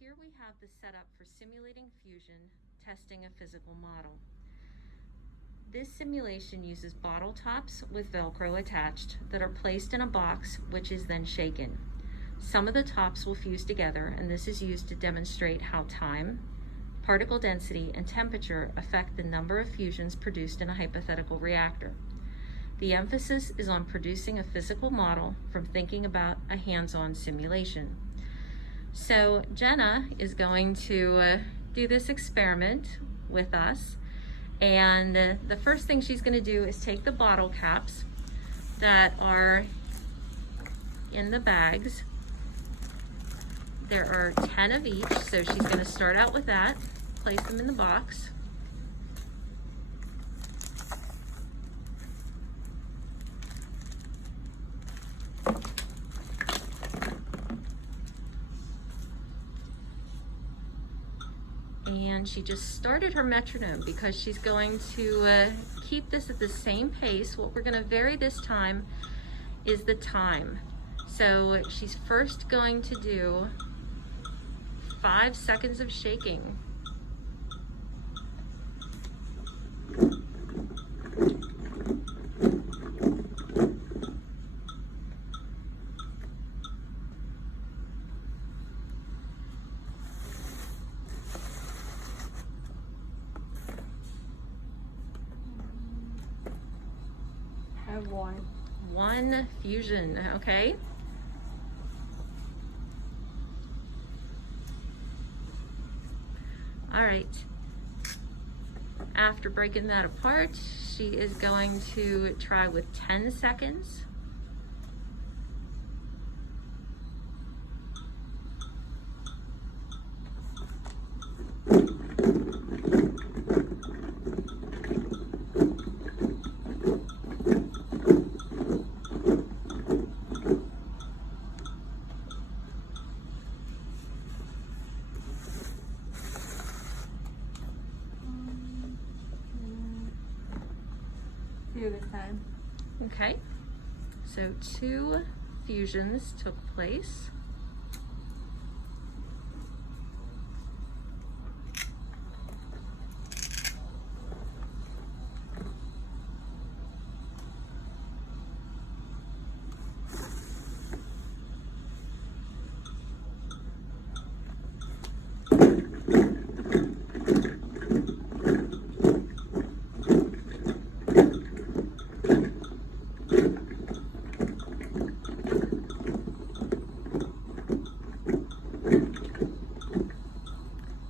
here we have the setup for simulating fusion, testing a physical model. This simulation uses bottle tops with Velcro attached that are placed in a box which is then shaken. Some of the tops will fuse together, and this is used to demonstrate how time, particle density, and temperature affect the number of fusions produced in a hypothetical reactor. The emphasis is on producing a physical model from thinking about a hands-on simulation. So Jenna is going to do this experiment with us, and the first thing she's going to do is take the bottle caps that are in the bags. There are 10 of each, so she's going to start out with that, place them in the box. And she just started her metronome because she's going to keep this at the same pace. What we're going to vary this time is the time. So she's first going to do 5 seconds of shaking. Have one. One fusion, okay? All right. After breaking that apart, she is going to try with 10 seconds. Two this time. Okay, so 2 fusions took place.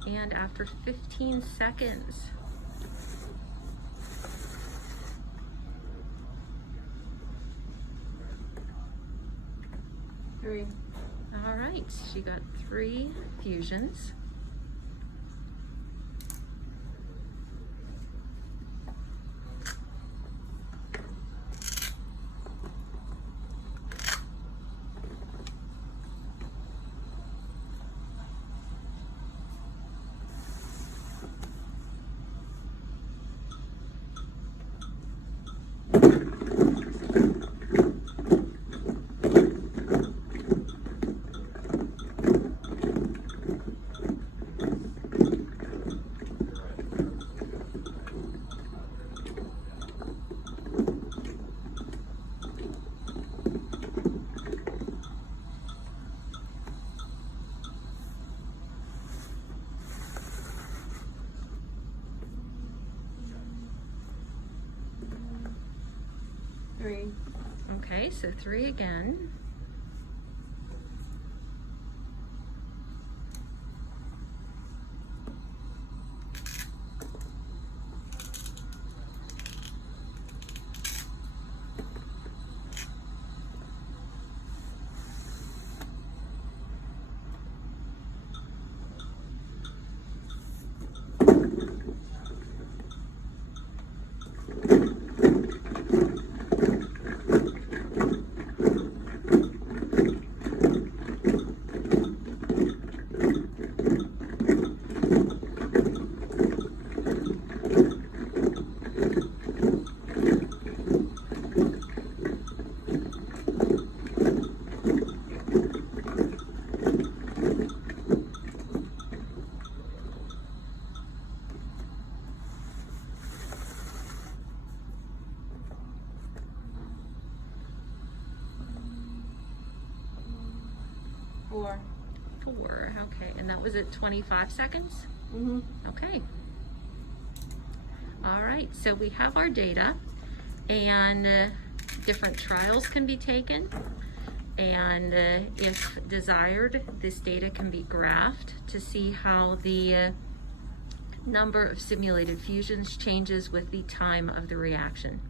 And after 15 seconds, Three. all right, she got 3 fusions. Three. Okay, so 3 again. 4. 4, okay, and that was at 25 seconds? Mm-hmm. Okay. All right, so we have our data, and different trials can be taken, and if desired, this data can be graphed to see how the number of simulated fusions changes with the time of the reaction.